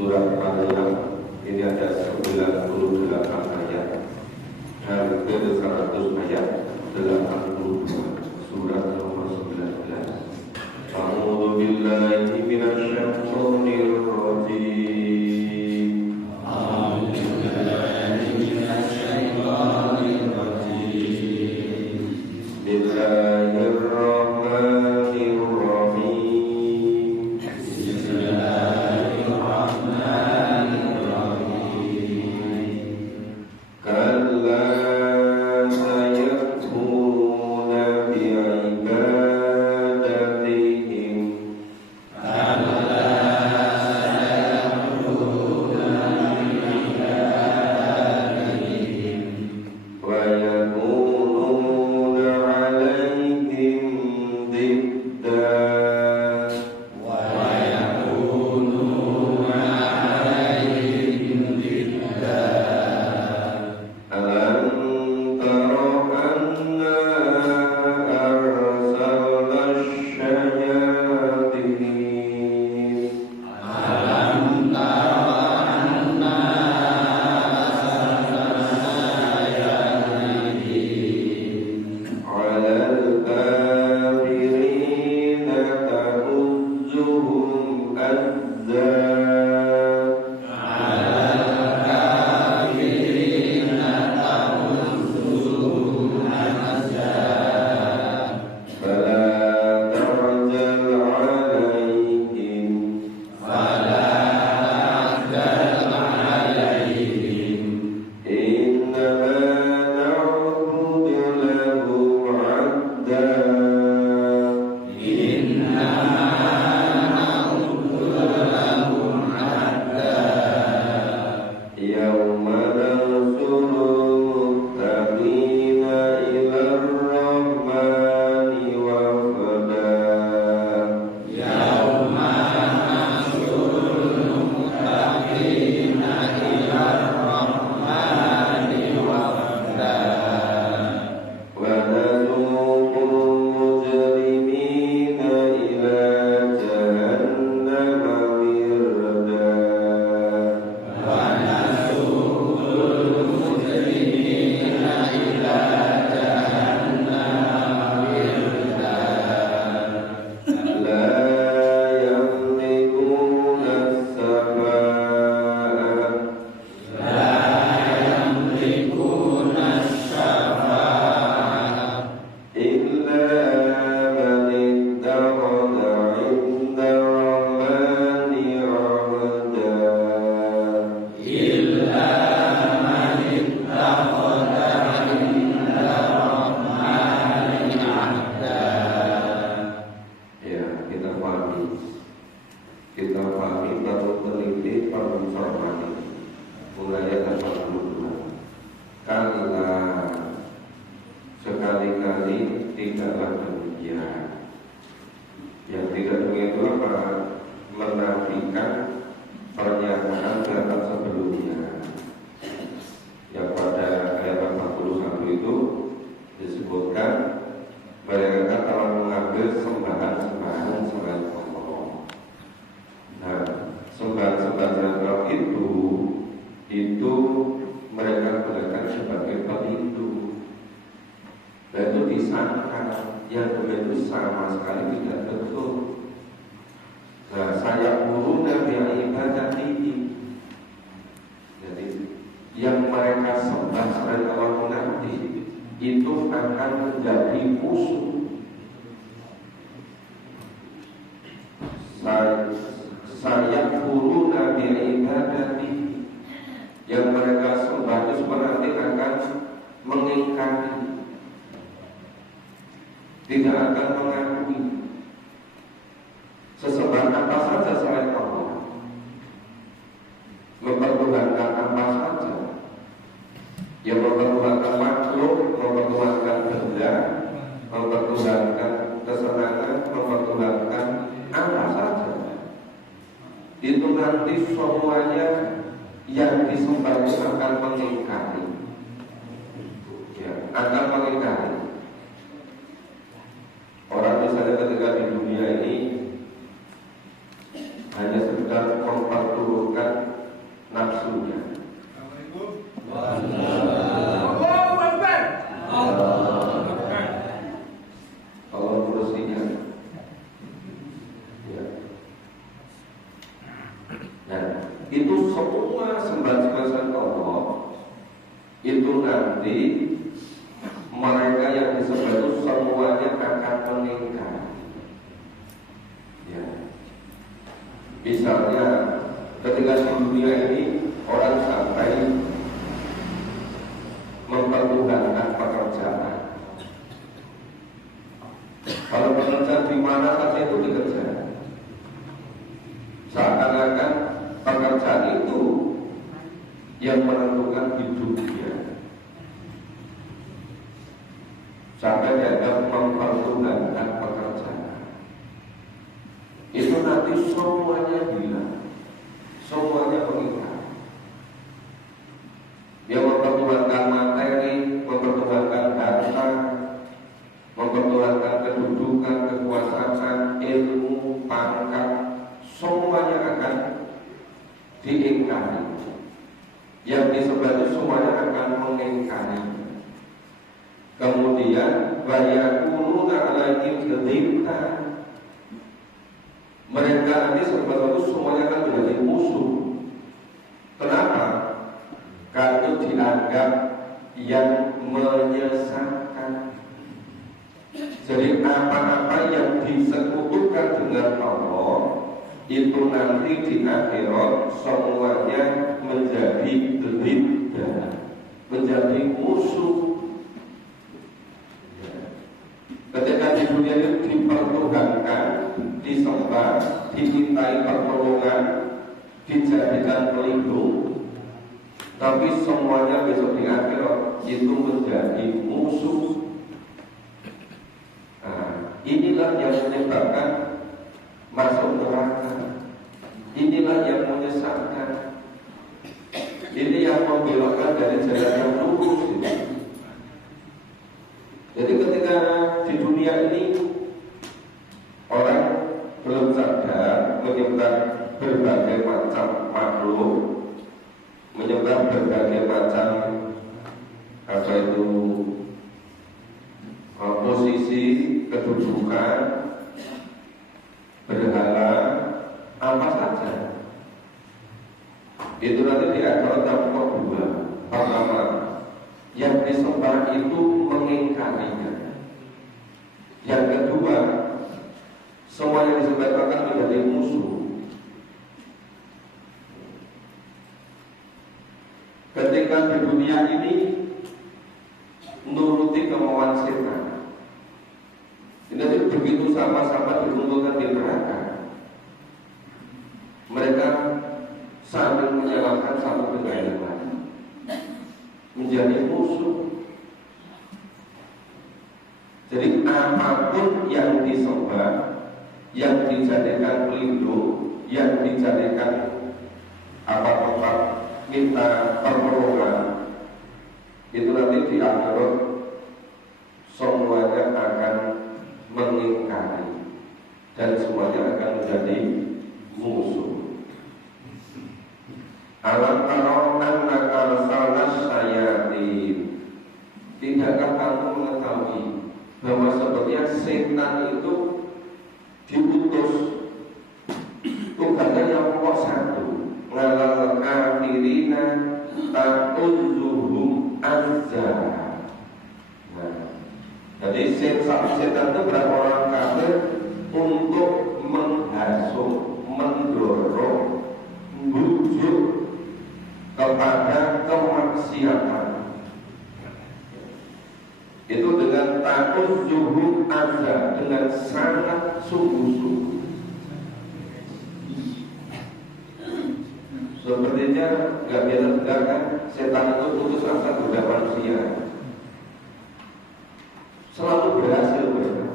Surat Maryam ini ada 98 ayat, hampir 100 ayat, 82. Surat nomor 19. A'udzu billahi minasyaitonir rajim. A'udzu billahi minasyaitonir rajim. Bismillahirrahmanirrahim. Kalla sayakfuruna bi'ibadatihim. Wa yakununa 'alaihim didda. Alam tara anna arsalna asyayatin. Alal kafirina ta'uzzuhum azza. Fala ta'jal 'alaihim. Innama na'budu lahum 'adda. Yawma nansurul muttaqina ilar rahmani wafda. Wa nasuqul mujrimina ila jahannama wirda. La yamlikuna as-safaa illa man ittakhadha 'inda rahmani 'ahda. Ya, kita pahami, perlu teliti, perlu cermati. Mulai ayat 82. Kalla, sekali-kali tidaklah demikian. Yang tidak begitu apa? Menafikan pernyataan dalam sebelumnya. Yang pada ayat 41 itu disebutkan mereka telah mengambil sembahan-sembahan selain Allah. Nah, sembahan-sembahan itu mereka gunakan sebagai pelindung. Dan itu disangka yang begitu sama sekali tidak betul. Nah, saya burung dari ibadah ini. Jadi yang mereka sembah selain Allah nanti itu akan menjadi musuh. Saya burung dari ibadah ini. Yang mereka sembah itu nanti akan mengingkari, tidak akan mengakui sesembahan apa saja selain Allah, mempertuhankan apa saja, yang mempertuhankan makhluk, mempertuhankan benda, mempertuhankan kesenangan, mempertuhankan apa saja. Itu nanti semuanya yang disembah itu akan mengingkari, ya, akan mengingkari. Orang misalnya ketika di dunia ini hanya sekedar memperturutkan nafsunya. Kalau kursinya, ya. Nah, itu semua sembahan Allah itu nanti mereka yang disembah itu semuanya akan meninggal. Ya. Misalnya ketika di dunia ini orang sampai mempertuhankan pekerjaan. Kalau pekerjaan di mana saja itu dikerjakan, seakan-akan pekerjaan itu yang menentukan hidupnya. Sampai dianggap mempertuhankan pekerjaan. Itu nanti semuanya hilang, semuanya mengikat. Dia mempertuhankan materi, mempertuhankan harta, mempertuhankan kedudukan, kekuasaan, ilmu, pangkat, semuanya akan diingkari. Yang disembah itu semuanya akan mengingkari. Kemudian bayakuluna alaihi dzimta. Mereka nanti sebetulnya semuanya akan menjadi musuh. Kenapa? Karena dianggap yang menyesatkan. Jadi apa-apa yang disekutukan dengan Allah itu nanti di akhirat semuanya menjadi derita, menjadi musuh. Ketika di dunia itu dipertuhankan, disembah, dimintai pertolongan, dijadikan pelindung, tapi semuanya besok di akhirat itu menjadi musuh. Nah, inilah yang menyebabkan masuk neraka. Inilah yang menyesatkan. Ini yang membelokkan dari jalan yang lurus. Jadi ketika di dunia ini orang belum sadar menyembah berbagai macam makhluk, menyembah berbagai macam apa itu posisi, kedudukan, berhala, apa saja. Itu nanti diatur dalam dua. Pertama, yang disembah itu mengingkarinya. Yang kedua, semua yang disembah akan menjadi musuh. Ketika di dunia ini menuruti kemauan setan, ini begitu sama-sama dikumpulkan di neraka. Mereka saling menyalahkan satu dengan yang lain, menjadi musuh. Jadi apapun yang disembah, yang dijadikan pelindung, yang dijadikan tempat minta pertolongan, itu nanti di akhirat semuanya akan mengingkari dan semuanya akan menjadi musuh. Alam taro annaka arsalna syayatin. Tidakkah kamu mengetahui bahwa sebetulnya setan itu diutus, tugasnya yang pokok satu, ngalal kafirina ta'udzuhum azza. Nah, jadi setan itu berapa orang kafir untuk menghasut, mendorong, membujuk kepada kemaksiatan. Itu dengan takut zuhud azza, dengan sangat sungguh-sungguh. Sepertinya nggak biasa benar kan, setan itu putus asa kepada manusia. Selalu berhasil mereka.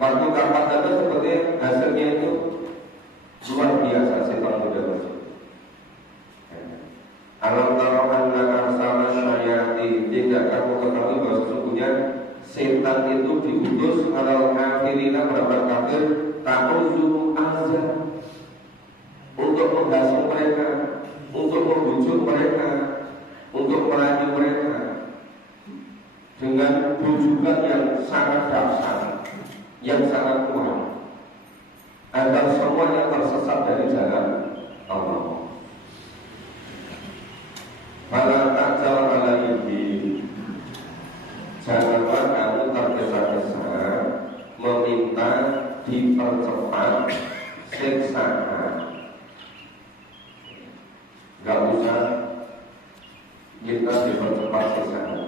Waktu kapan saja seperti hasilnya itu luar biasa setan muda manusia. Alam taro annaka arsalna syayatin. Tidak kamu ketahui bahwa sesungguhnya setan itu diutus alal kafirina, berapa kafir, ta'udzuhum azza, untuk untuk menghasil mereka, untuk membujuk mereka, untuk merayu mereka dengan bujukan yang sangat dahsyat, yang sangat kuat, agar semuanya tersesat dari jalan Allah. Fala ta'jal alaihi, janganlah kamu tergesa-gesa meminta dipercepat siksaan. Gak usah kita dipercepat siksaan.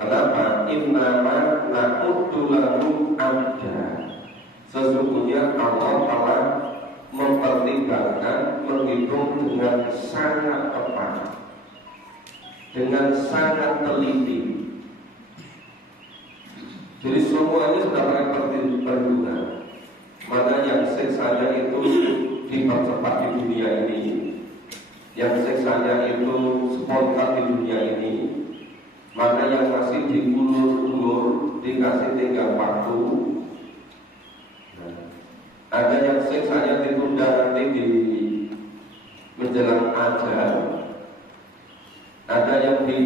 Kenapa? Innama na'uddu lahu amda. Sesungguhnya Allah telah mempertimbangkan, menghitung dengan sangat tepat, dengan sangat teliti. Jadi semuanya sudah pakai perhitungan. Mana yang siksanya itu dipercepat di dunia ini, yang siksanya itu spontan di dunia ini, mana yang masih diulur-ulur, dikasih tinggal waktu. Ada yang siksanya ditunda nanti di menjelang ajal, ada yang di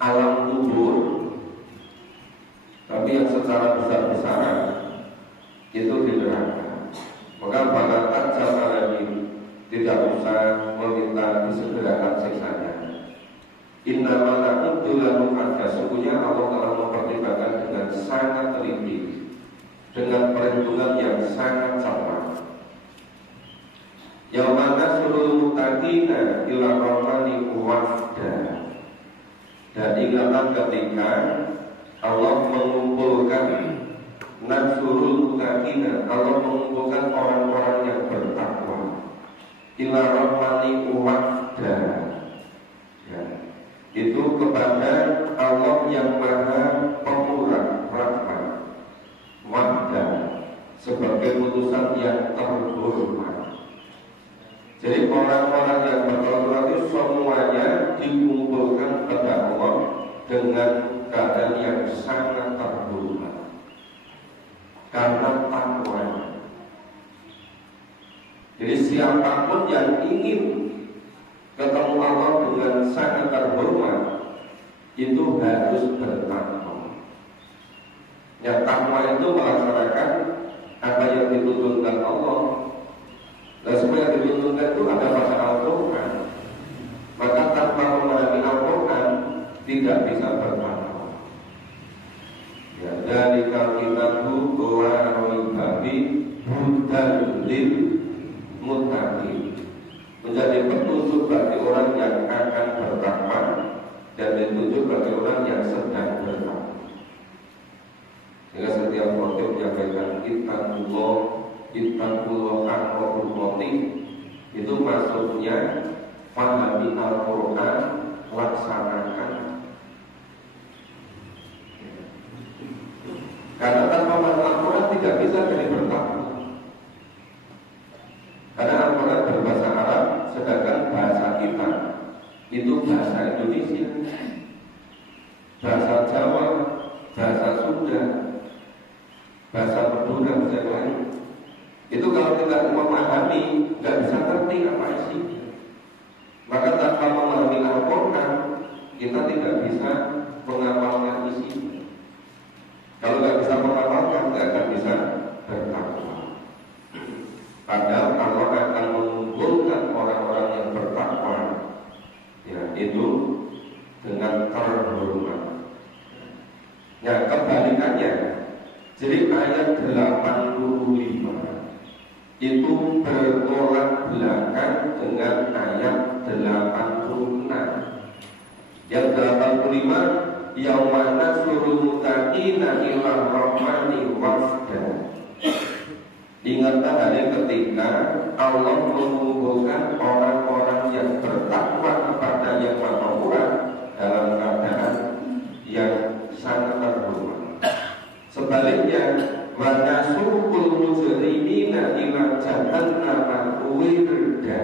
alam kubur, tapi yang secara besar-besaran itu di neraka. Maka balatan jamaah ini tidak usah meminta disegerakan siksanya. Innama na'uddu lahu amda. Sesungguhnya Allah telah mempertimbangkan dengan sangat teliti, dengan perhitungan yang sangat cermat. Yauma nasrul muttaqina ila rahmani wafda. Dan ingatlah ketika Allah mengumpulkan nasrul muttaqina, Allah mengumpulkan orang-orang yang bertakwa ila rahmani wafda, ya, itu kepada Allah yang maha pemurah rahmat, wafda sebagai utusan yang terhormat. Jadi orang-orang yang bertakwa itu semuanya dikumpulkan kepada Allah dengan keadaan yang sangat terhormat karena takwanya. Jadi siapapun yang ingin ketemu Allah dengan sangat terhormat itu harus bertakwa. Yang takwa itu melaksanakan apa yang dituntunkan Allah. Dan semua yang dituntunkan itu ada pada Al-Quran. Maka tanpa memahami Al-Quran tidak bisa bertakwa. Ya, dari kalimatku la raiba fihi hudan lil muttaqin, menjadi petunjuk bagi orang yang akan bertakwa dan petunjuk bagi orang yang sedang bertakwa. Sehingga setiap khotib menyampaikan ittaqullah haqqa tuqatih, itu maksudnya pahami Al-Quran, laksanakan. Karena tanpa memahami Al-Quran tidak bisa jadi bertakwa. Karena Al-Quran berbahasa Arab, sedangkan bahasa kita itu bahasa Indonesia, bahasa Jawa, bahasa Sunda, bahasa Madura, bahasa lain. Itu kalau tidak memahami, nggak bisa ngerti apa isinya. Maka tanpa memahami Al-Quran, kita tidak bisa mengamalkan isinya. Kalau nggak bisa mengamalkan, nggak akan bisa bertakwa. Padahal Allah akan mengumpulkan orang-orang yang bertakwa, ya, itu dengan terhormat. Ya, kebalikannya. Jadi ayat 85 itu bertolak belakang dengan ayat 86. Yang 85, yauma nasrul muttaqina ila rahmani wafda. Ingatlah hari ketika Allah mengumpulkan orang-orang yang bertakwa kepada Yang Maha Kuat dalam keadaan yang sangat terhormat. Sebaliknya, wa nasrul mujrimina ila jahannam wirda.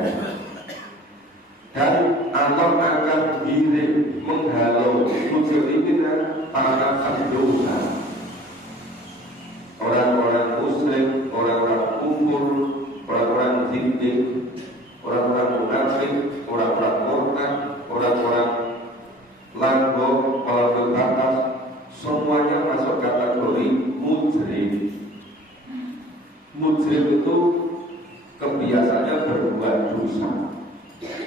Dan Allah akan giring menghalau mujrimina, para pendosa, orang-orang muslim, orang-orang kufur, orang-orang zindik, orang-orang munafik, orang-orang murtad, orang-orang langgok, pelaku batas, semuanya masuk kategori mujrim. Mujrim itu kebiasaannya berbuat dosa,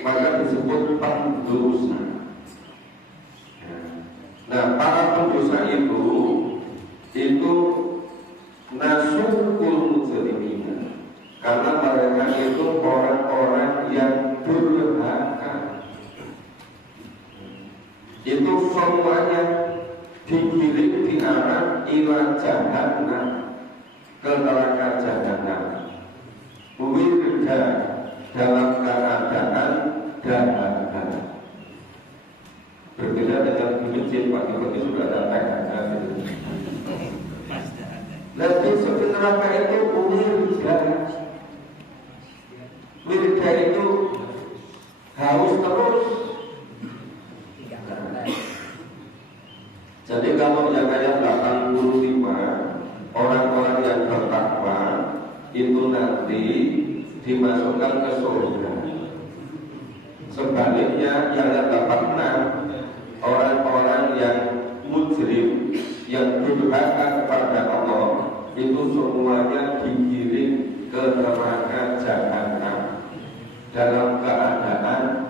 maka disebut pendosa. Nah, para pendosa itu nasukul mujrimin, karena mereka itu orang-orang yang durhaka. Itu semuanya digiring di arah ila jahannam, ke neraka jahannam. Wirda dalam keadaan dahaga. Berbeda dengan masjid, pagi-pagi sudah ada dahaga. Lalu di neraka itu wirda. Wirda itu haus terus. Jadi kalau yang ayat 85, orang-orang yang bertakwa itu nanti dimasukkan ke surga. Sebaliknya yang ayat 86, orang-orang yang mujrim, yang durhaka kepada Allah, itu semuanya digiring ke neraka jahanam dalam keadaan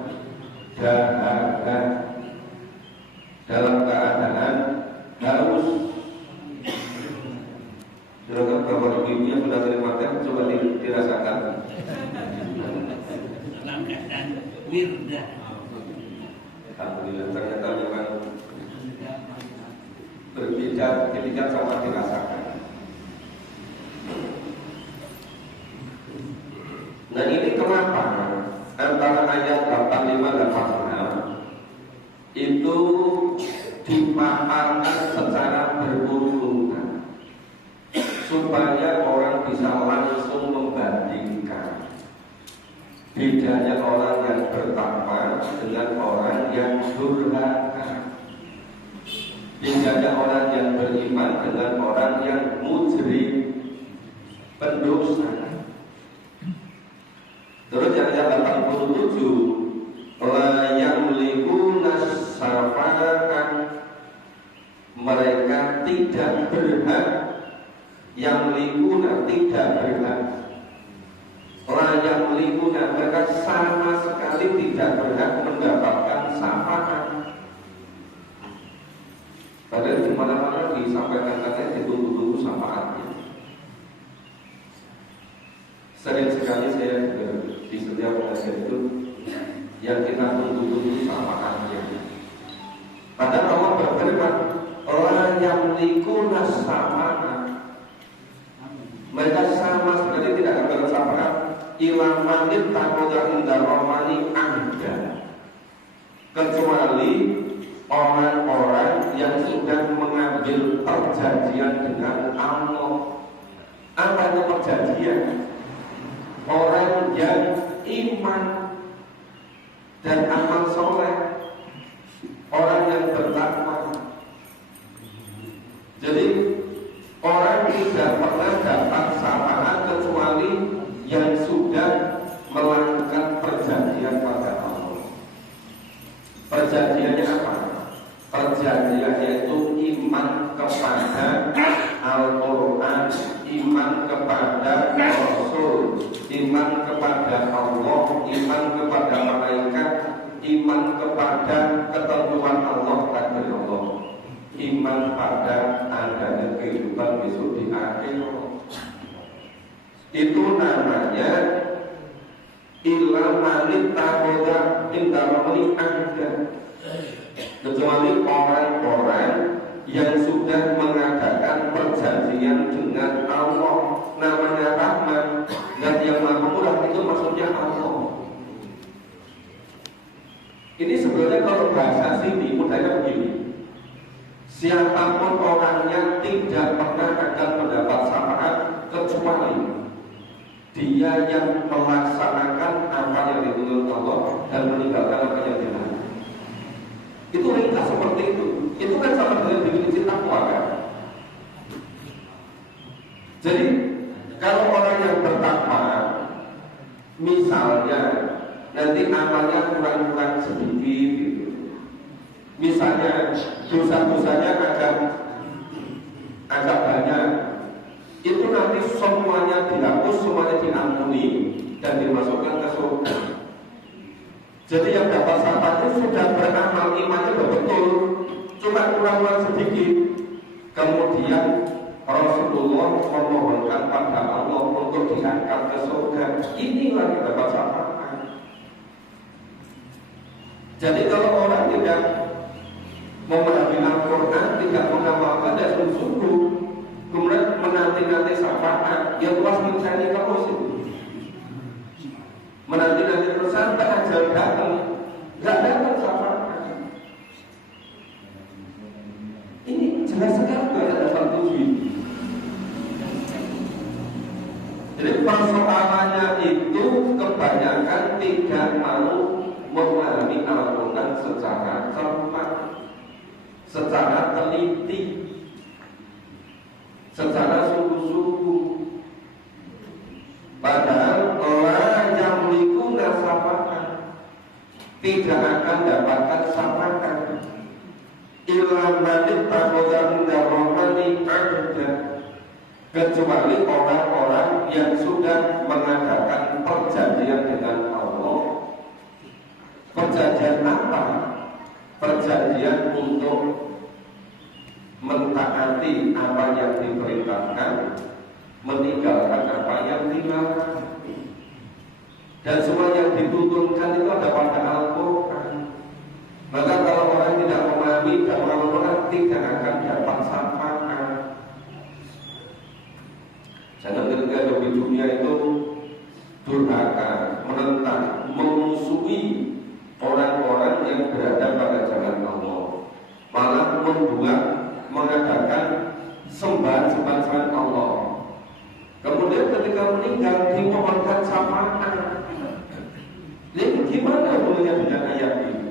dahaga, dalam keadaan haus. Silakan Bapak Ibu yang sudah terima tes, coba dirasakan. Dalam keadaan wirda. Alhamdulillah, ternyata memang berbeda ketika sama dirasakan. Nah, ini kenapa antara ayat 85 dan 86 itu dipaparkan secara berurutan supaya orang bisa langsung membandingkan bedanya orang yang bertakwa dengan orang yang durhaka, bedanya orang yang beriman dengan orang yang mujrim, pendosa. Terus yang ayat 87, la yamlikuna syafa'atan, mereka tidak berhak, yang likuna tidak berhak, la yamlikuna, mereka sama sekali tidak berhak mendapatkan syafaat. Padahal di mana-mana disampaikan katanya ditunggu-tunggu syafaatnya. Sering sekali saya di setiap pengajian itu yang kita tunggu-tunggu syafaatnya. Padahal Allah berfirman, la yamlikuna syafa'at, mereka sama sekali tidak akan bersyafaat ila manit takoda inda romani anda, kecuali orang-orang yang sudah mengambil perjanjian dengan Allah. Apa itu perjanjian? Orang yang iman dan amal soleh, orang yang bertakwa. Jadi orang tidak pernah dapat syafaat kecuali yang sudah melakukan perjanjian pada Allah. Perjanjiannya apa? Perjanjiannya itu iman kepada Al-Quran, iman kepada Rasul, iman kepada Allah, iman kepada malaikat, iman kepada ketentuan Allah, takdir Allah, iman pada adanya kehidupan besok di akhirat. Itu namanya illa manit takoda indaroni anda, kecuali orang-orang yang sudah mengadakan perjanjian dengan Allah, namanya Rahman dan yang Maha Murah, itu maksudnya Allah. Ini sebenarnya kalau bahasa sini mudahnya begini, siapapun orangnya tidak pernah akan mendapat syafaat kecuali dia yang melaksanakan apa yang dituntut Allah dan meninggalkan apa yang dilarang. Itu ringkas seperti itu. Itu kan sama dengan definisi takwa kan. Jadi kalau orang yang bertakwa Misalnya nanti amalnya kurang-kurang sedikit gitu. Misalnya dosa-dosanya agak banyak, itu nanti semuanya dihapus, semuanya diampuni dan dimasukkan ke surga. Jadi yang dapat syafaat itu sudah beramal, imannya betul, cuma kurang-kurang sedikit. Kemudian Rasulullah memohonkan pada Allah untuk diangkat ke surga. Inilah yang dapat syafaat. Jadi kalau orang tidak memahami Al-Quran, tidak mengamalkan dan sungguh-sungguh, kemudian menanti-nanti syafaat, ya luas misalnya terus itu. Menanti-nanti terus sampai ajal datang, nggak datang syafaat. Ini jelas sekali ada dasar tujuh. Jadi persoalannya itu kebanyakan tidak mau memahami Al-Quran secara cermat, secara teliti, secara sungguh-sungguh. Padahal la yamlikuna syafa'ah, tidak akan dapatkan syafaat illa man ittakhadha inda rahmani ahda, kecuali orang-orang yang sudah mengadakan perjanjian dengan Allah. Perjanjian apa? Perjanjian untuk mentaati apa yang diperintahkan, meninggalkan apa yang dilarang. Dan semua yang dituntunkan itu ada pada Al-Quran. Maka kalau orang tidak memahami dan Al-Quran, tidak akan dapat syafaat. Jangan ketika di dunia itu durhaka, menentang, memusuhi orang-orang yang berada pada jalan Allah, malah membuat, mengadakan sembahan-sembahan selain Allah. Kemudian ketika meninggal dimohonkan syafaat. Ini gimana hubungannya dengan ayat ini?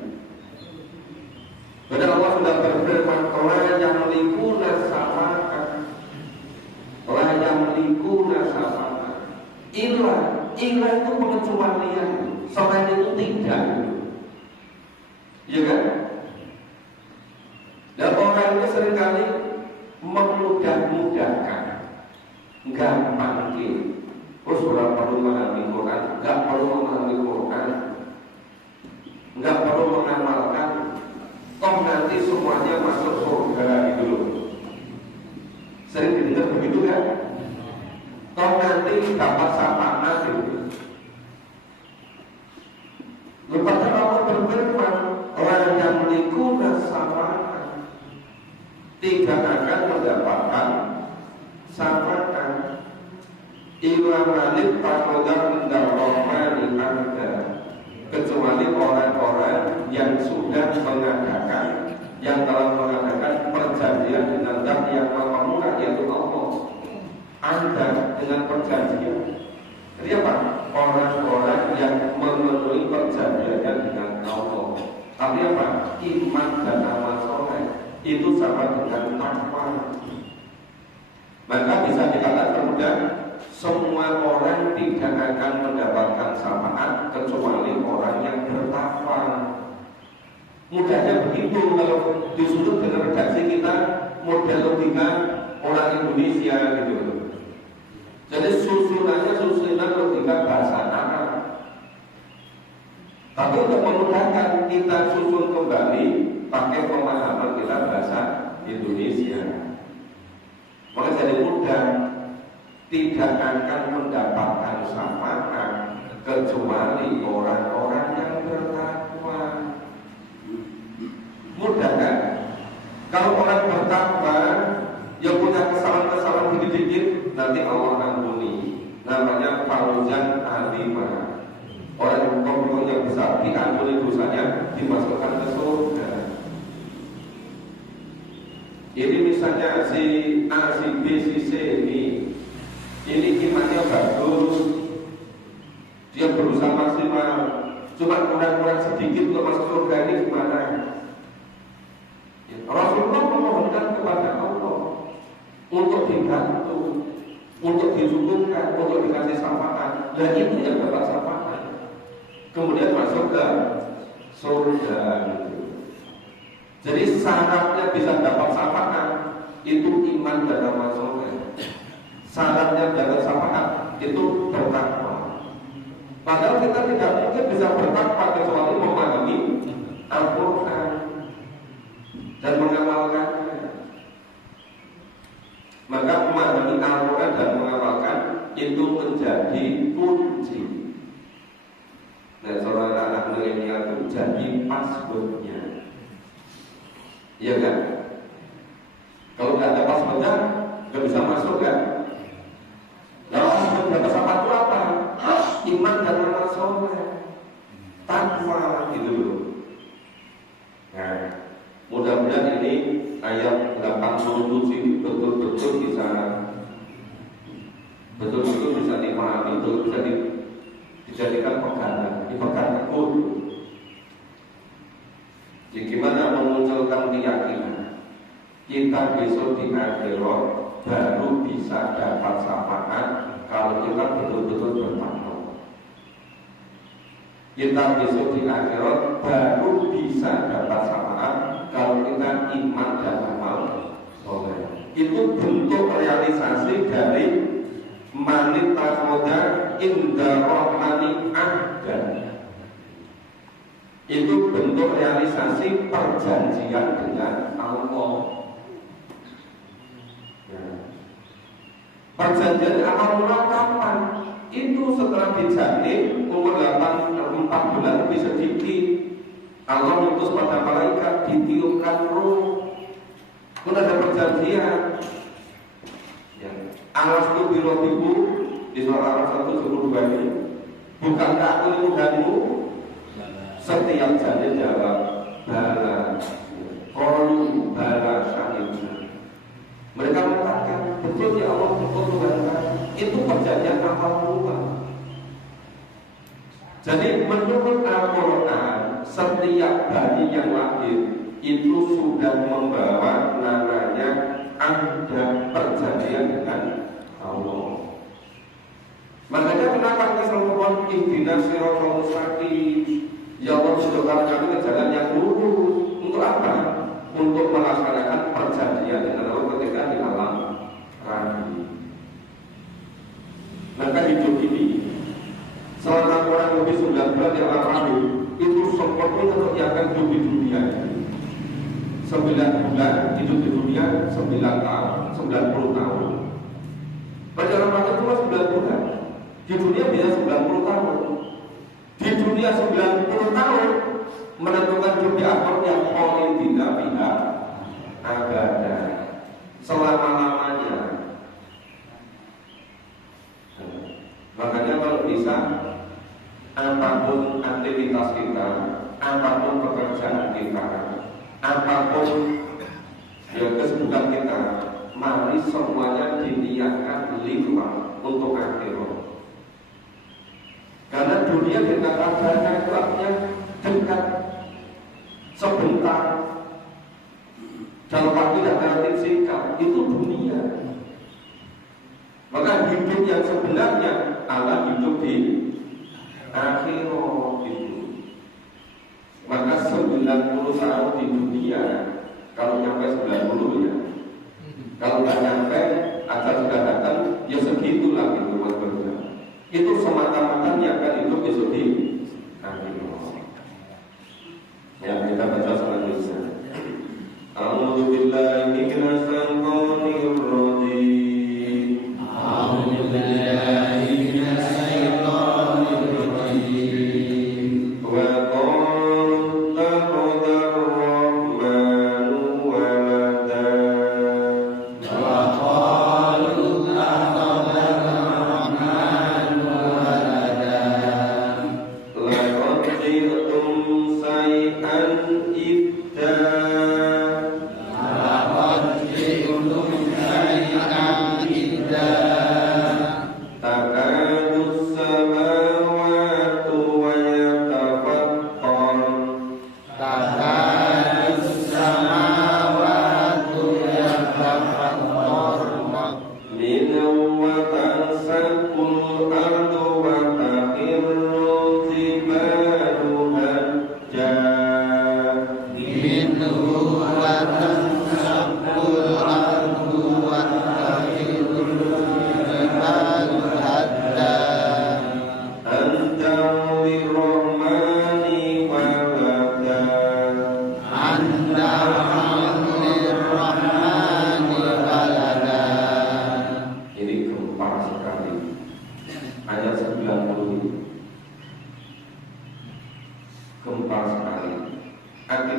Padahal Allah sudah berfirman, la yamlikuna syafa'ah, la yamlikuna syafa'ah. Ilah itu pengecualian, selain itu tidak. Ya kan? Dan orang ini seringkali memudah-mudahkan, gampang gitu. Terus orang perlu memahami Quran, nggak perlu memahami Quran, nggak perlu mengamalkan, toh nanti semuanya masuk surga gitu loh. Sering didengar begitu kan? Toh nanti dapat syafaat gitu. Lepas Allah berfirman, orang yang menikuna syafaat tidak akan mendapatkan syafaat illa man ittakhadha inda rahmani ahda, kecuali orang-orang yang sudah mengadakan, yang telah mengadakan perjanjian dengan Zat yang Maha Murah, yaitu Allah. Anda dengan perjanjian. Jadi apa? Orang-orang yang memenuhi perjanjiannya dengan Allah. Tapi apa? Iman dan amal soleh itu sama dengan takwa. Maka bisa dikatakan kemudian semua orang tidak akan mendapatkan syafaat kecuali orang yang bertakwa. Mudahnya begitu kalau disuruh dengan redaksi kita model logika orang Indonesia gitu. Jadi susunan logika bahasa Arab. Tapi untuk memudahkan kita susun kembali pakai pemahaman kita bahasa Indonesia. Maka jadi mudah, tidak akan mendapatkan syafaat kecuali orang-orang yang bertakwa. Mudah kan? Kalau orang bertakwa yang punya kesalahan-kesalahan dikit-dikit, nanti Allah ampuni. Namanya fauzan azimah. Orang yang besar diampuni dosanya, dimasukkan ke surga. Ini misalnya si A, si B, si C ini imannya bagus, dia berusaha maksimal, cuma kurang-kurang sedikit untuk masuk surga, ini gimana? Rasulullah memohonkan kepada Allah untuk dibantu, untuk disukuhkan, untuk dikasih syafaat. Dan itu yang dapat syafaat. kemudian masuk ke surga. Jadi syaratnya bisa dapat syafaat itu iman dan amal soleh. Syaratnya dapat syafaat itu bertakwa. Padahal kita tidak mungkin bisa bertakwa kecuali memahami Al-Quran dan mengamalkannya. Maka memahami Al-Quran dan mengamalkan itu menjadi kunci. Nah, saudara anak milenial itu jadi passwordnya. Iya kan? Kalau nggak ada passwordnya, nggak bisa masuk kan? Lalu password data apa itu apa? Iman dan amal soleh, takwa gitu loh. Nah, mudah-mudahan ini ayat 87 ini betul-betul bisa dipahami, betul bisa dijadikan pegangan, dipegang teguh. Jadi gimana memunculkan keyakinan kita besok di akhirat baru bisa dapat syafaat kalau kita betul-betul bertakwa. Kita besok di akhirat baru bisa dapat syafaat kalau kita iman dan amal soleh. Itu bentuk realisasi dari manita khoda inda rohmani ahdan. Itu bentuk realisasi perjanjian dengan Allah. Ya. Perjanjian Allah kapan? Itu setelah dijalin umur 4 bulan lebih sedikit. Allah mengutus pada malaikat, ditiupkan ruh. Itu ada perjanjian. Ya. Alastu birobiku di suara Al-1 72 ini. Bukankah aku Tuhanmu? Setiap jalan jawab bala, qalu bala syahidna. Mereka mengatakan betul ya Allah, betul Tuhan. Itu perjanjian awal mula. Jadi menurut Al-Quran, setiap bayi yang lahir itu sudah membawa namanya ada perjanjian dengan Allah. Makanya kenapa kita selalu mohon ihdinas siratal mustaqim. Ya Allah, tunjukkan kami ke jalan yang lurus. Untuk apa? Untuk melaksanakan perjanjian dengan Allah ketika di alam rahim. Maka hidup ini selama kurang lebih 9 bulan di alam rahim itu seperti untuk yang akan hidup di dunia. 9 bulan hidup di dunia 9 tahun, 90 tahun. Pada alam rahim cuma 9 bulan. Di dunia bisa 90 tahun. Di dunia 90 tahun menentukan hidup di akhirat yang paling tidak pihak abada selama-lamanya. Makanya kalau bisa apapun aktivitas kita, apapun pekerjaan kita, apapun kesibukan kita, mari semuanya diniatkan lillah untuk akhirat. Karena dunia dengan adanya gelapnya dekat sebentar dalam waktu yang relatif singkat itu dunia. Maka hidup yang sebenarnya adalah hidup di akhirat itu. Maka 90 tahun di dunia, kalau nyampe 90 ya. Kalau nggak nyampe, ajal sudah datang, ya segitulah gitu Mas Bro. Itu semata-mata niatkan hidup besok di akhirat. Ya, kita baca selanjutnya. A'udzu billahi minasy syaithanir rajim. A'udzu billahi minasy syaithanir rajim. Wa qala rahmanu walada. Wa qalu Laqad ji'tum shay'an idda.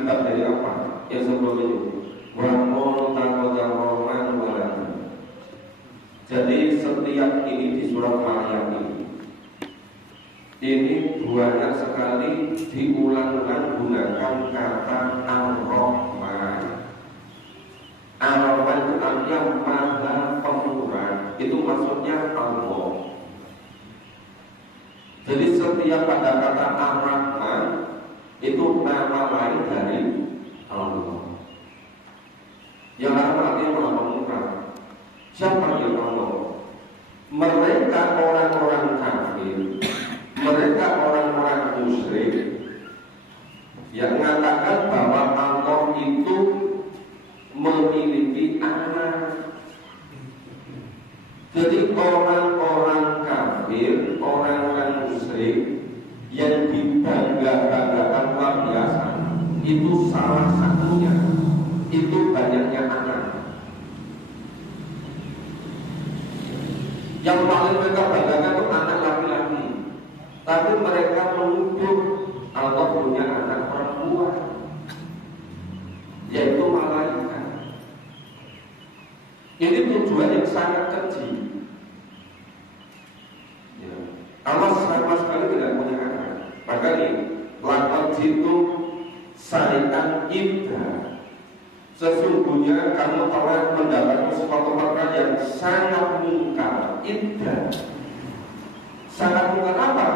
akibat dari apa? Yang sebelum itu wa'mul taqadar roman walad. Jadi setiap ini di surat Maryam ini banyak sekali diulang-ulang gunakan kata Ar-Rahman. Ar-Rahman itu artinya Maha Pemurah. Itu maksudnya Allah. Jadi setiap pada kata Ar-Rahman itu nama lain dari Allah. Yang artinya Maha Pemurah. Siapa yang Allah? Mereka orang-orang kafir, mereka orang-orang musyrik yang mengatakan bahwa Allah itu memiliki anak. Jadi orang-orang kafir, orang-orang musyrik yang dibangga-banggakan luar biasa, itu salah satunya itu banyaknya anak. Yang paling mereka banggakan itu anak laki-laki, tapi mereka menuduh Allah punya anak perempuan, yaitu malaikat. Ini tujuan yang sangat keji. Ya. Allah sama sekali tidak punya anak. Maka ini lakon jitu syai'an ibda. Sesungguhnya kamu telah mendapatkan suatu perkara yang sangat mungkar, ibda. Sangat mungkar apa?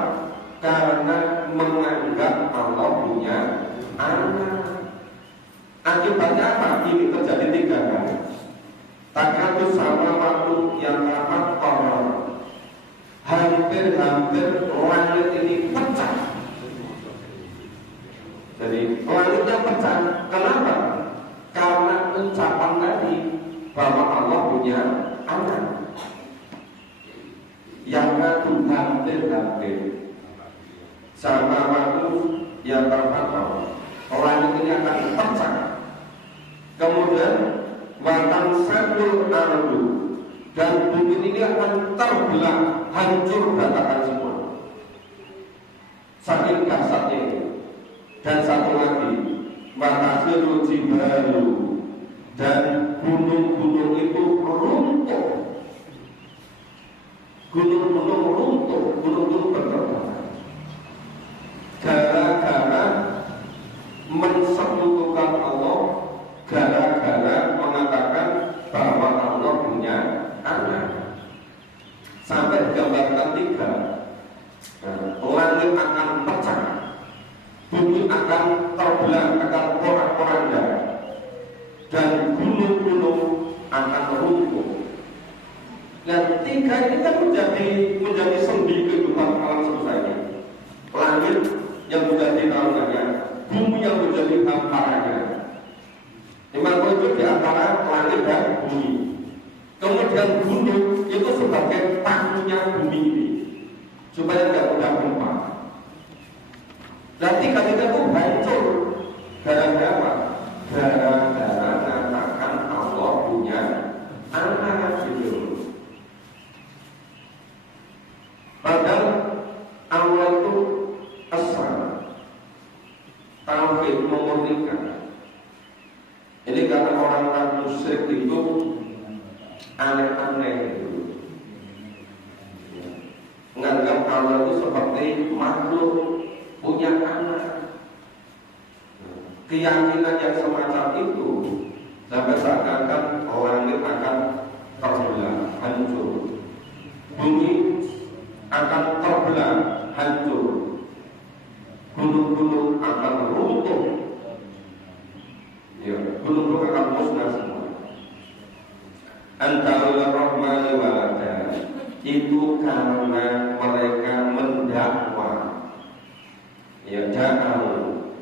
Karena menganggap Allah punya anak. Akibatnya apa? Ini terjadi 3 kali. Takatu sama waktu yang dapat koron. Hampir-hampir langit ini pecah. Jadi langitnya pecah. Kenapa? Karena ucapan tadi bahwa Allah punya anak. Yang kedua hampir-hampir sama waktu yang dapat koron. Langit ini akan pecah. Kemudian watang sadul ardu, dan bumi ini akan terbelah, hancur berantakan semua. Saking dahsyatnya itu. Dan satu lagi, watasiru jibalu, dan gunung-gunung itu runtuh. Gunung-gunung runtuh, gunung-gunung berterbangan. Gara-gara mensekutukan Allah, gara-gara mengatakan bahwa Allah punya anak. Sampai digambarkan 3. Langit akan pecah, bumi akan terbelah, akan porak-poranda, dan gunung-gunung akan runtuh. Dan 3 ini kan menjadi sendi kehidupan alam semesta ini. Langit yang menjadi naungannya, bumi yang menjadi hamparannya. Memang itu di antara langit dan bumi. Kemudian gunung itu sebagai pakunya bumi ini, supaya tidak mudah gempa. Dan 3 itu hancur. Gara-gara apa? Gara-gara mengatakan Allah punya anak gitu. Padahal Allah itu asal, tauhid, memurnikan. Ini karena orang-orang musyrik itu aneh-aneh gitu. Menganggap Allah itu seperti makhluk punya anak. Keyakinan yang semacam itu sampai seakan-akan langit akan terbelah, hancur, bumi akan terbelah, hancur, gunung-gunung akan runtuh. Ya, gunung-gunung akan musnah semua. Antarul rahmani walada, itu karena mereka mendakwa, ya jauh,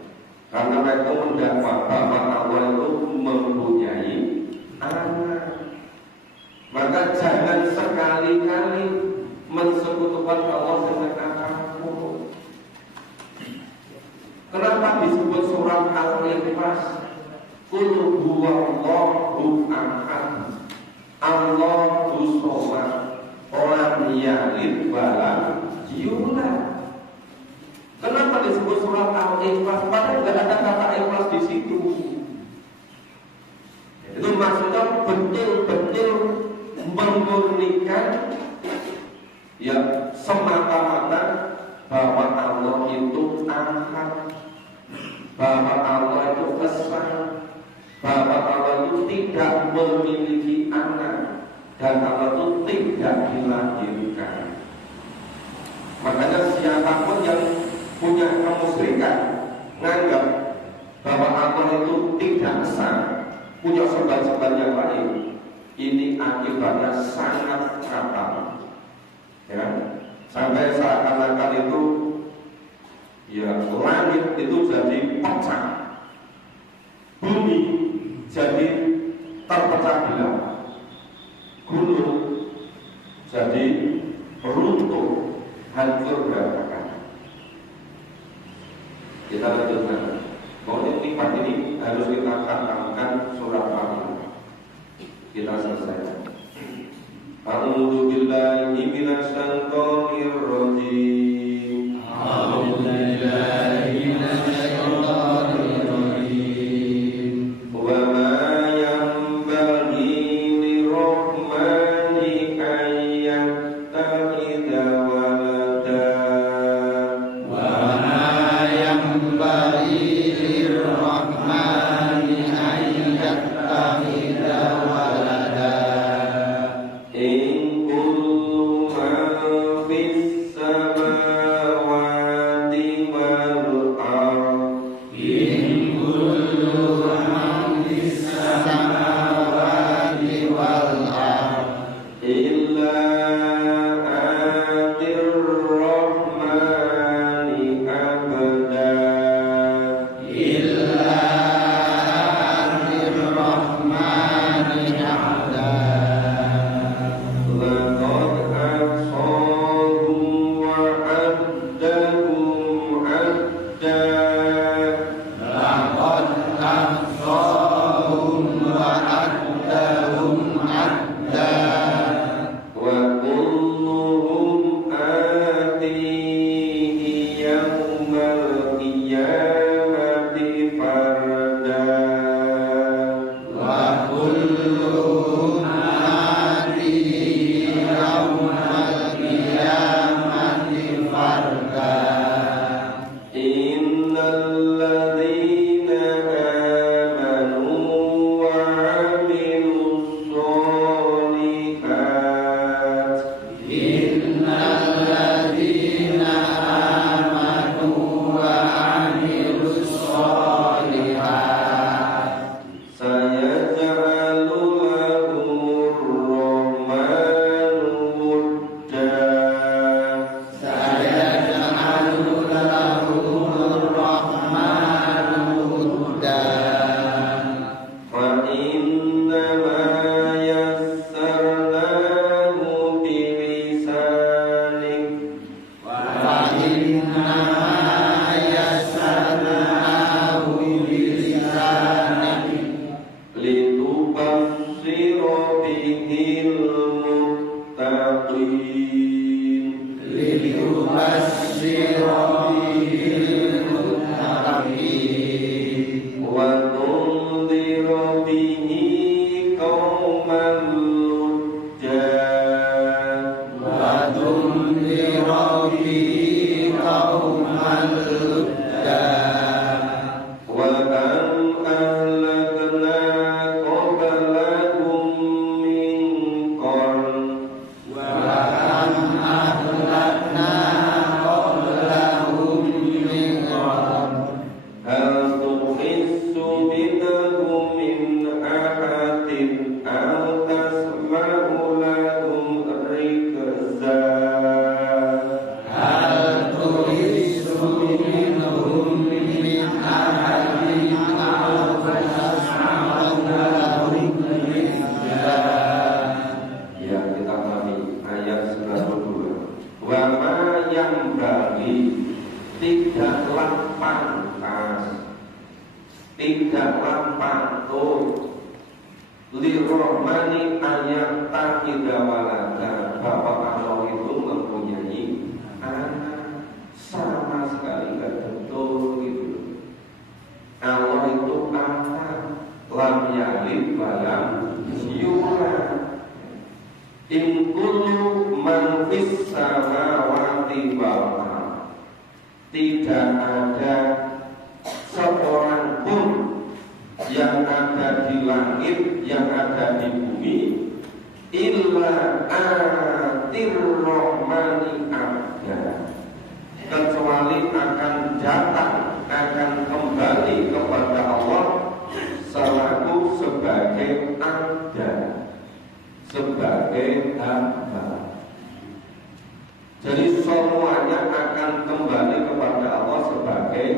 karena mereka mendakwa bahwa Allah itu mempunyai anak. Maka jangan sekali-kali mensekutukan Allah dengan apapun. Kenapa disebut surat Al-Ikhlas? Qul huwallahu ahad, Allahu shomad, lam yalid walam yulad. Kenapa disebut surat Al-Ikhlas? Padahal tidak ada kata ikhlas terbatas di situ. Itu maksudnya betul-betul memurnikan ya semata-mata bahwa Allah itu ahad, bahwa Allah itu esa, bahwa Allah itu tidak memiliki anak, dan Allah itu tidak dilahirkan. Makanya siapapun yang punya kemusyrikan menganggap bahwa Allah itu tidak esa, punya sebab-sebab yang lain, ini akibatnya sangat fatal. Ya, sampai seakan-akan itu ya langit itu jadi pecah, bumi jadi terpecah belah, gunung jadi runtuh, hancur berantakan. Kita lanjutkan. Pokoknya nikmat ini harus kita katakan surat Al-Fatihah. Kita selesai. A'udzu billahi minasyaitonir rajim. A'udzu billahi minasyaitonir rajim. Wa ma yanbaghi lirrahmani an yattakhidha walada. Wa ma yanbaghi lirrahmani an yattakhidha walada. In kullu man fis samawati wal ardh In kullu man fis samawati wal ardh illa atir rahmani abda. illa ar-rahmani abda. Laqad ahsahum wa addahum adda. Laqad ahsahum wa addahum adda. Wa kulluhum atihi yawmal qiyamati farda. Wa kulluhum atihi yawmal qiyamati farda. Innal ladzina amanu wa 'amilus sholihat Innal ladzina amanu wa 'amilus sholihat sayaj'alu lahumur rahmanu wudda. sayaj'alu lahumur rahmanu wudda. Fa inna ma yassarnahu bilisanik Wa inna ma yassarnahu bilisanik litubassira bihil muttaqin litubassira bihil muttaqin wa tundhira bihi qauman ludda. wa tunzira bihi qauman ludda. Wa kam ahlakna qablakum min qarn Wa kam ahlakna qablahum min qarn hal tuhissu minhum min ahadin aw tasma'u lahum rikza. hal tuhissu minhum min ahadin aw tasma'u lahum rizqa. Ya, kita pahami ayat 92. Wa ma yang bagi tidaklah pantas, tidaklah patut lirrahmani ayat takidah walada, bahwa Allah itu mempunyai anak, sama sekali nggak betul gitu. Allah itu tidak ada seorang pun yang ada di langit, yang ada di bumi, illa atir rahmani abda, kecuali akan datang, akan kembali kepada Allah selaku sebagai abda, sebagai hamba. Jadi semuanya akan kembali kepada Allah sebagai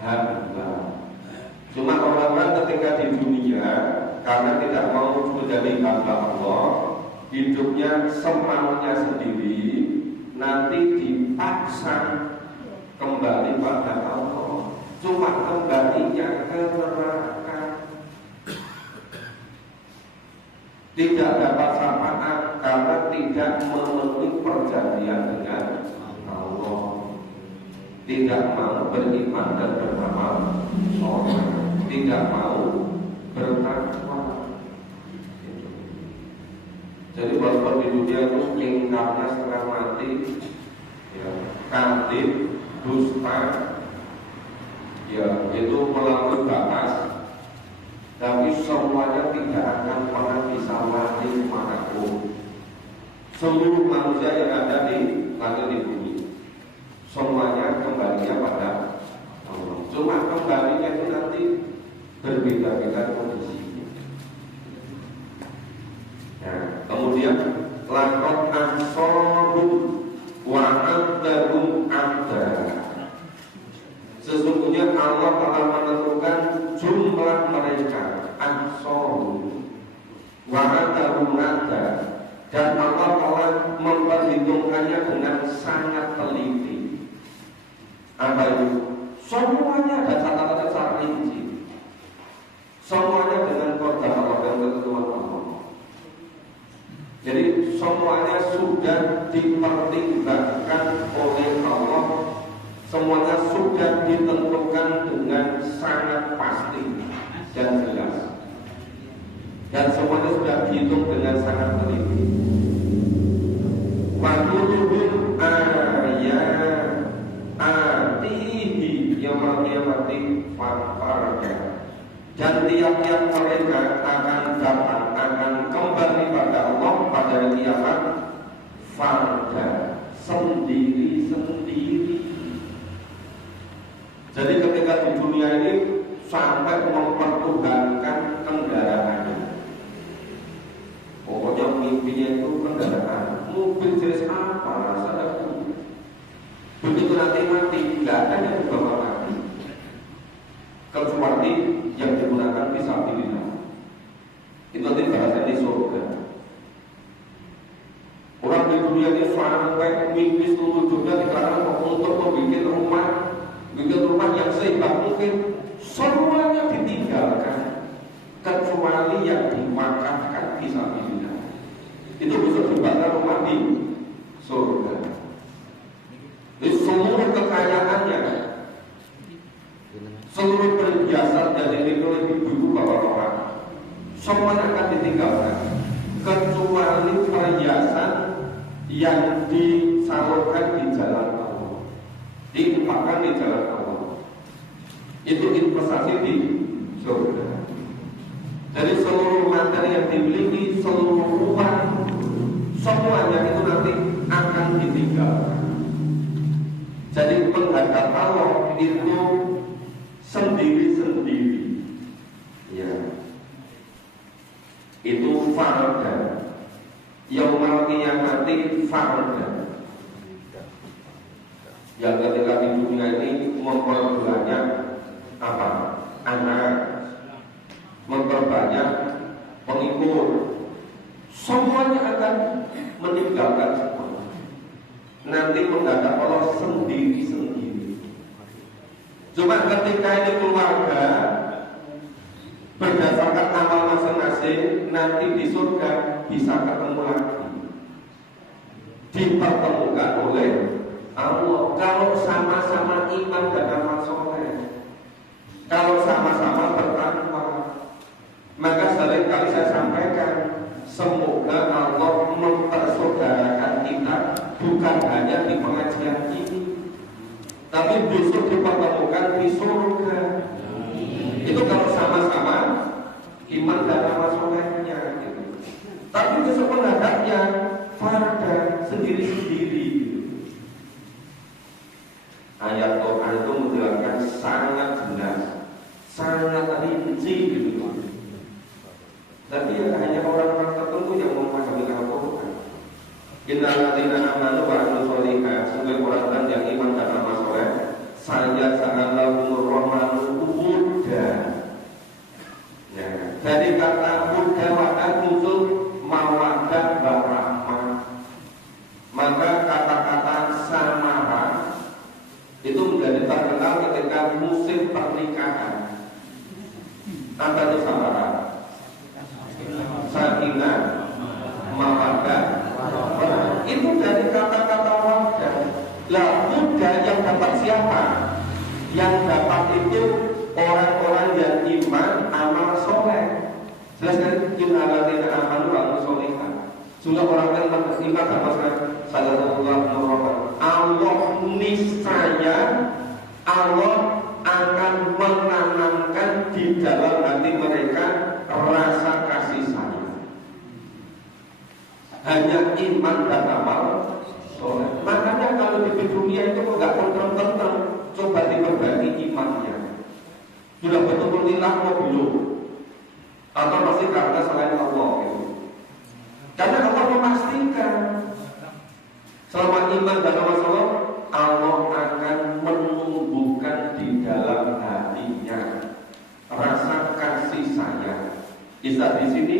hamba. Cuma orang-orang ketika di dunia karena tidak mau menjadi hamba Allah, hidupnya semaunya sendiri, nanti dipaksa kembali pada Allah. Cuma kembalinya ke neraka, tidak dapat syafaat karena tidak memenuhi perjanjian dengan Allah, tidak mau beriman dan beramal soleh, tidak mau bertakwa. Jadi walaupun di dunia itu ingkarnya setengah mati, ya, kadzib, dusta, ya itu melalui batas, tapi semuanya tidak akan pernah bisa mati manapun. Seluruh manusia yang ada di langit di bumi, semuanya kembalinya pada Allah. Cuma kembalinya itu nanti berbeda-beda kondisinya. Nah, kemudian lakot ansorum wa antahum abda. Sesungguhnya Allah telah menentukan jumlah mereka ansorum wa antahum abda, dan Allah telah memperhitungkannya dengan sangat teliti. Apa itu? Semuanya ada catatan secara rinci. Semuanya dengan qadar Allah dan ketentuan Allah. Jadi semuanya sudah dipertimbangkan oleh Allah. Semuanya sudah ditentukan dengan sangat pasti dan jelas. Dan semuanya sudah dihitung dengan sangat teliti. Wakuluhum ayat atihi yaumil qiyamati farda. Dan tiap-tiap mereka akan datang, akan kembali pada Allah pada kiamat farda, sendiri-sendiri. Jadi ketika di dunia ini sampai mempertuhankan kendaraannya. Pokoknya mimpinya itu kendaraan, mobil jenis apa rasanya. Begitu nanti mati, nggak ada yang dibawa mati, kecuali yang digunakan fisabilillah. Itu nanti bahasa di surga. Orang di dunia ini sampai mimpi seluruh dunia dikatakan untuk membuat rumah, bikin rumah yang sehebat mungkin, semuanya ditinggalkan kecuali yang dimakamkan fisabilillah. Itu bisa dibakar rumah di surga. Di seluruh kekayaannya, seluruh perhiasan dan dimiliki oleh ibu-ibu bapak-bapak, semuanya akan ditinggalkan kecuali perhiasan yang disalurkan di jalan Allah, diinfakkan di jalan Allah. Itu investasi di surga. Jadi seluruh materi yang dimiliki, seluruh uang, semuanya itu nanti akan ditinggalkan. Jadi menghadap Allah itu sendiri-sendiri, ya. Itu farda. Yaumil qiyamati farda. Yang ketika di dunia ini memperbanyak apa? Anak, memperbanyak pengikut, semuanya akan meninggalkan semua. Nanti menghadap Allah sendiri-sendiri. Cuma ketika ini keluarga berdasarkan amal masing-masing, nanti di surga bisa ketemu lagi, dipertemukan oleh Allah. Kalau sama-sama iman dan amal soleh, kalau sama-sama bertakwa, maka seringkali saya sampaikan, semoga Allah mempersaudarakan kita bukan hanya di pengajian ini, tapi besok dipertemukan di surga. Itu kalau sama-sama iman dan amal solehnya gitu. Tapi besok menghadapnya farda sendiri-sendiri gitu. Ayat Quran itu menjelaskan sangat jelas, sangat rinci gitu. Tapi ya hanya orang-orang tertentu yang memahami Al-Quran. Innal ladzina amanu wa amilus sholihat, sungguh orang yang iman dan amal soleh, saya sa'alahumur rahmanu huda. Ya, dari kata huda wadah muncul mawaddah warahmah. Maka kata-kata samara itu menjadi terkenal ketika musim pernikahan. Apa itu samara? Sakinah, mawaddah. Itu dari kata-kata wadah. Lah mudah yang dapat siapa? Yang dapat itu orang-orang yang iman amal soleh. Jelas kan? Innal ladzina amanu wa amilus sholihat. Sungguh orang yang beriman amal soleh. Allah niscaya Allah akan menanamkan di dalam hati mereka rasa kasih sayang. Hanya iman dan amal soleh. Makanya kalau di dunia itu nggak tentrem-tentrem, coba diperbaiki imannya. Sudah betul-betul lillah mau belum? Atau masih karena selain Allah gitu. Karena Allah memastikan selama iman dan amal soleh, Allah akan menumbuhkan di dalam hatinya rasa kasih sayang. Bisa di sini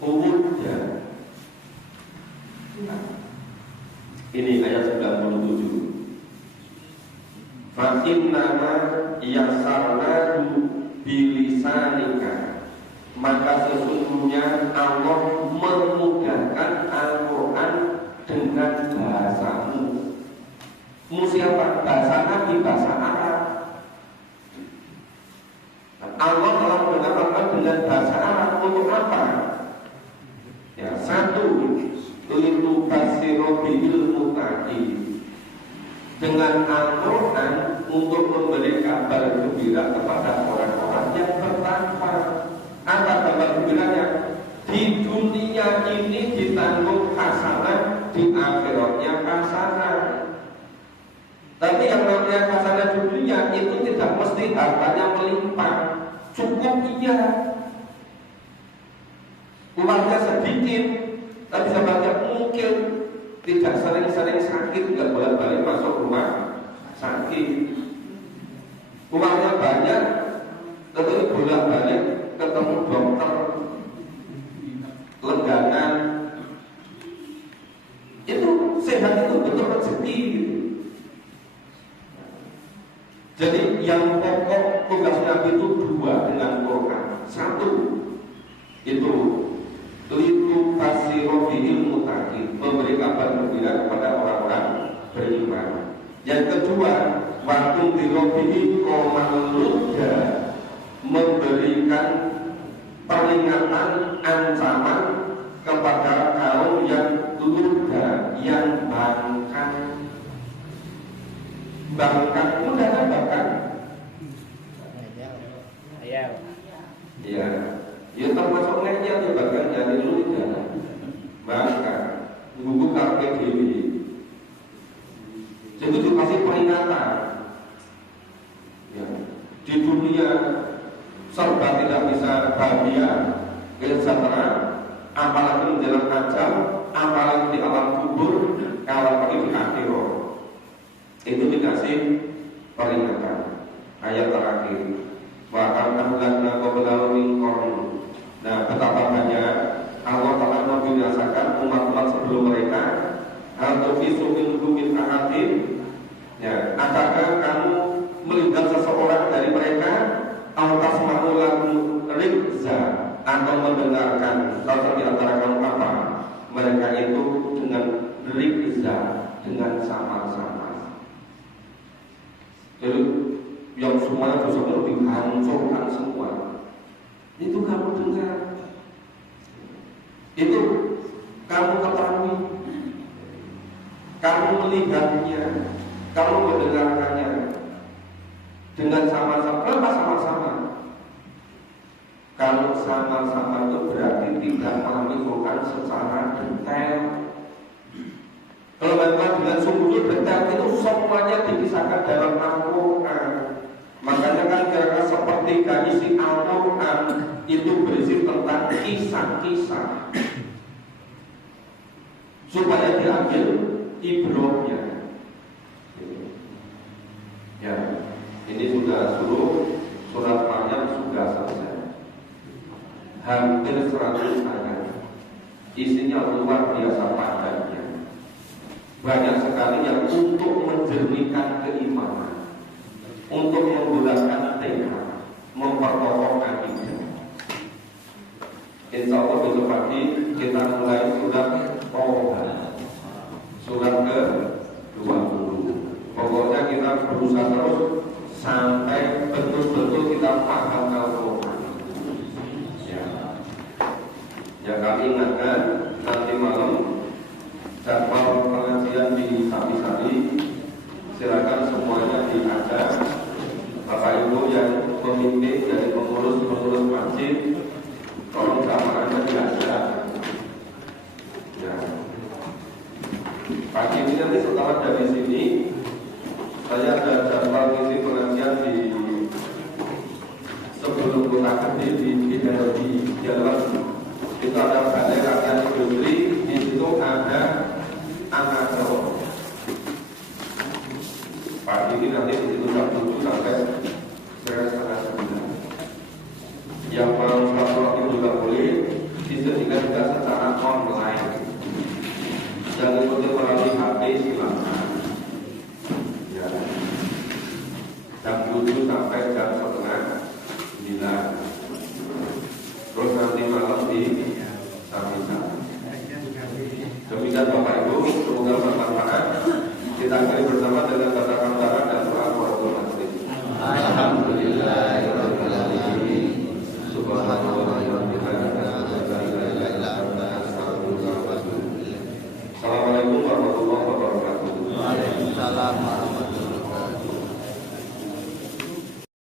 umurnya. Ini ayat 97. Fa innama yasarnahu bilisanika, maka sesungguhnya Allah memudahkan Al-Quran dengan bahasamu. Siapa? Bahasa Nabi, bahasa Arab. Allah telah menggunakan dengan bahasa Arab untuk apa? Ya, satu, itu basiru bil mutaqin. Dengan Al-Quran untuk memberi kabar gembira kepada orang-orang yang bertakwa. Apa kabar gembiranya? Di dunia ini ditanggung hasanah, di akhiratnya hasanah. Tapi yang namanya hasanah di dunia itu tidak mesti hartanya melimpah. Cukup iya, uangnya sedikit, tapi sebanyak mungkin. Tidak sering-sering sakit, tidak bolak-balik masuk rumah sakit. Uangnya banyak, tetapi bolak-balik ketemu dokter lenggangan. Itu sehat, itu betul rezeki gitu. Jadi yang pokok tugas Nabi itu dua dengan Quran. Satu, itu litu fasiru bil mutaqin, memberi kabar gembira kepada orang-orang beriman. Yang kedua, waktu dirobihi komaluda, memberikan peringatan, ancaman kepada kaum yang luda, yang bangkang. Bangkang, mudah kan bangkang? Iya. Ya termasuk ngeyel ya bahkan jadi luda, bahkan gugup karpet dewi. Jadi dikasih peringatan. Ya, di dunia serba tidak bisa bahagia, kesejahteraan, apalagi menjelang ajal, apalagi di alam kubur, apalagi di akhirat. Itu dikasih peringatan. Ayat terakhir. Wa ahlakna qablahum min qarn. Nah, betapa banyak Allah telah membinasakan umat-umat sebelum mereka. Atau fisukil min ahatin. Ya, apakah kamu melihat seseorang dari mereka? Al tasma'ul rizza, atau mendengarkan salah di antara kamu apa? Mereka itu dengan rizza, dengan sama-sama. Jadi yang semuanya bisa dihancurkan semua. Itu kamu dengar, itu kamu ketahui, kamu melihatnya, kamu mendengarkannya. dengan sama-sama. Kenapa sama-sama? Kalau sama-sama itu berarti tidak menimbulkan secara detail. Kalau memang dengan sungguh detail itu semuanya dikisahkan dalam Al-Quran. Makanya kan kira-kira sepertiga isi Al-Quran itu berisi tentang kisah-kisah, supaya diambil ibrahnya. Ya, ini sudah surat Maryam sudah selesai, hampir 100 ayat, isinya luar biasa padatnya. Banyak sekali yang untuk menjernihkan keimanan, untuk menggunakan tekad, memperkokoh akidah. Insya Allah besok pagi kita mulai surat Toha, surat ke-20. Pokoknya kita berusaha terus sampai betul-betul kita paham Al-Quran. Ya kami ingatkan nanti malam jadwal pengajian di Sari-Sari, silakan semuanya diajak. Bapak Ibu yang memimpin dari pengurus masjid, tolong jamaahnya diajak. Ya. Pagi ini nanti setelah dari sini, saya ada jadwal ngisi pengajian di sebelum kota gede di jalan. Itu ada balai latihan industri, di situ ada anak Jawa. Pagi ini nanti di situ jam 7 sampai setengah 9. Yang mau sholat juga boleh, disediakan juga secara online. Yang ikuti melalui HP silakan. Ya. Jam 7 sampai jam setengah 9. Terus nanti malam di Sami-Sami. Demikian Bapak